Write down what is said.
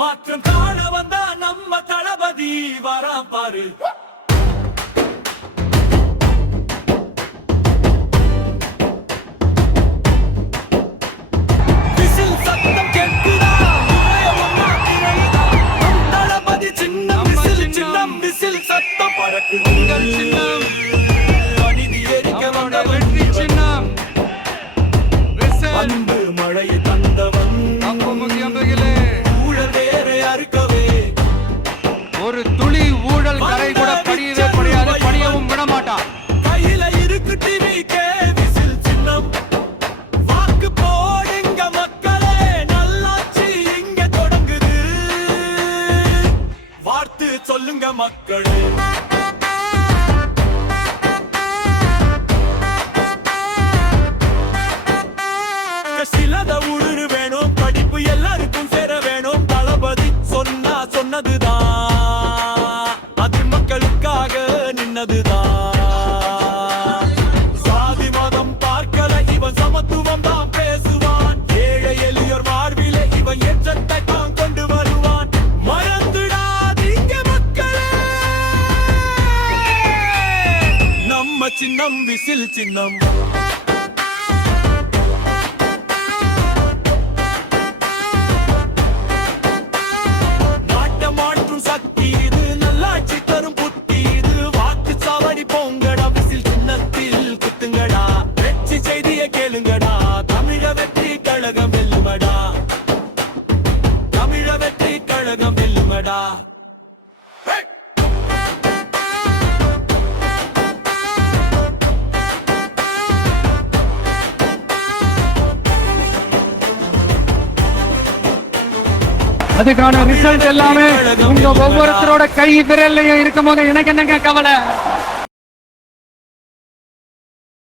மாற்றம் காண வந்தா நம்ம தளபதி வரான் பாரு. விசில் சத்தம் கேட்குதா, தளபதி சின்னம் விசில் சின்னம் விசில் சத்தம் பறக்குது. உங்கள் சின்னம் அநீதி எரிக்க வந்த வெற்றி சின்னம். அன்பு மழையை தந்தவன் ஊழல் வேற அறுக்கவே ஒரு துளி ஊழல் கரை கூட படியவே படியாது, படியவும் விட மாட்டான். கையில இருக்கு டிவி கே விசில் சின்னம். வாக்கு போடுங்க மக்களே, நல்லாட்சி இங்க தொடங்குது. வார்த்து சொல்லுங்க மக்களே. சிலத உழுறு வேணும், படிப்பு எல்லாருக்கும் சேர வேணும். தளபதி சொன்னதுதான், அது மக்களுக்காக நின்னதுதான். சாதி மதம் பார்க்கல இவன் சமத்துவம் தான் பேசுவான். ஏழை எளியோர் வாழ்விலே இவன் ஏற்றத்தை தான் கொண்டு வருவான். மறந்துடாதீங்க மக்களே, நம்ம சின்னம் விசில் சின்னம். சக்தி இது, நல்லாட்சி தரும் புத்தி இது. வாக்கு சாவடி போங்கடா, விசில் சின்னத்தில் குத்துங்கடா. வெற்றி செய்தியை கேளுங்கடா, தமிழ வெற்றி கழகம் வெல்லுமடா. தமிழ வெற்றி கழகம் வெல்லுமடா. அதுக்கான ரிசல்ட் எல்லாமே உங்க ஒவ்வொருத்தரோட கை விரல்லையும் இருக்கும் போது எனக்கு என்னங்க கவலை.